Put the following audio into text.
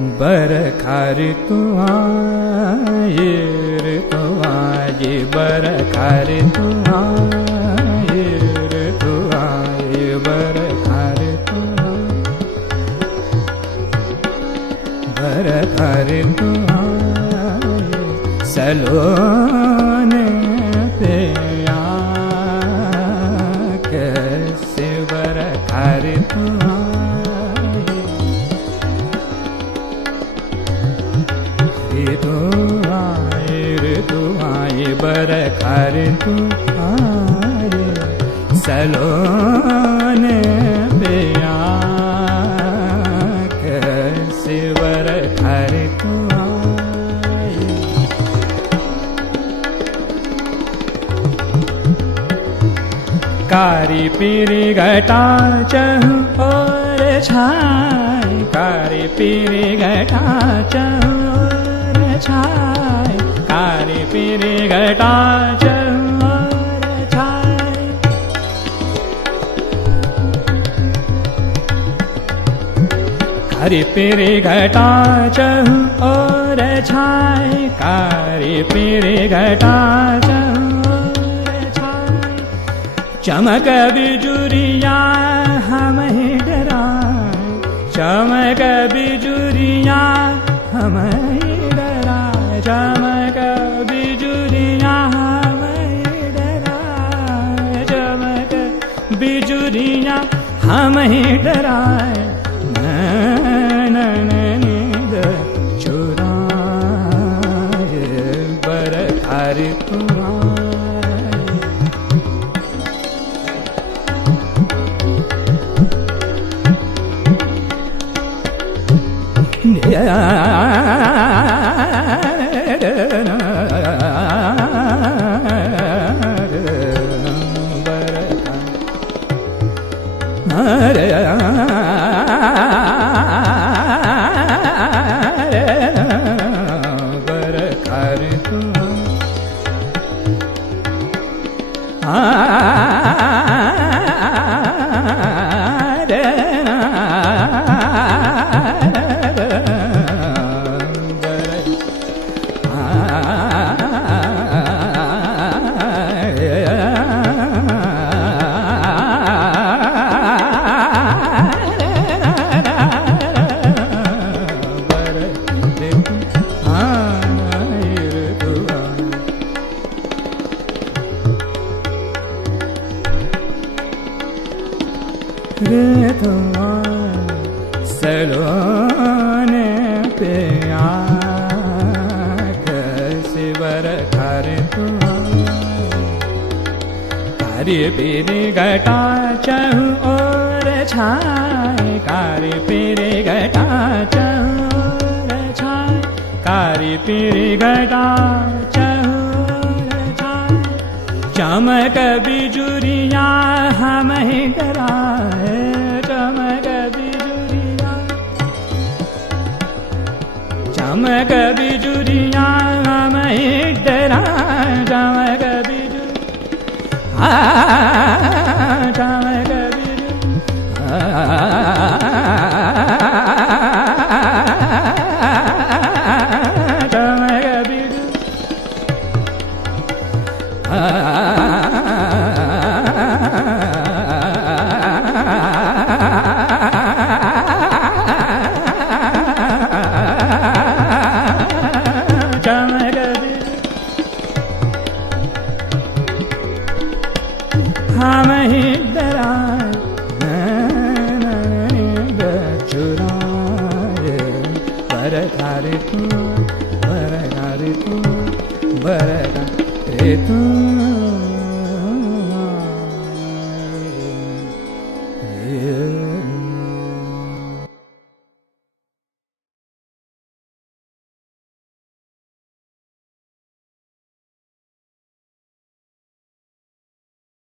बरखा ऋतु आए, ऋतु आए, बरखा ऋतु आए, ऋतु आए, बरखा ऋतु आए, बरखा ऋतु आए, सलोने पे कैसे बरखा ऋतु ऋतु आए, बरखा ऋतु आए, सलोने पे कैसे बरखा ऋतु आए। कारी पीरी घटा चहु और छाए, कारी पीरी घटा चहु छाए, कारी पीरी घटा चहु और छाए, कारी पीरी घटा चहु और छाए, कारी पीरी घटा चहु और छाए, चमक बिजुरिया हमें डराए, चमक बिजुरिया हमें चमक बिजुरिया हमें डराए, चमक बिजुरिया हमें डराए, नैन नींद चुराए, बरखा ऋतु बरखा ऋतु ऋतु सलोने पे कैसे बरखा ऋतु कारी पीरी घटा चहु और छाए, कारी पीरी घटा चहु और छाए, कारी पीरी घटा चहु और छाए, चमक बिजुरिया हमें डराए, चमक बिजुरिया, चमक बिजुरिया हमें डराए, चमक बिजुरिया, चमक हमें डराए, नींद चुराए, बरखा ऋतु, बरखा ऋतु, बरखा ऋतु।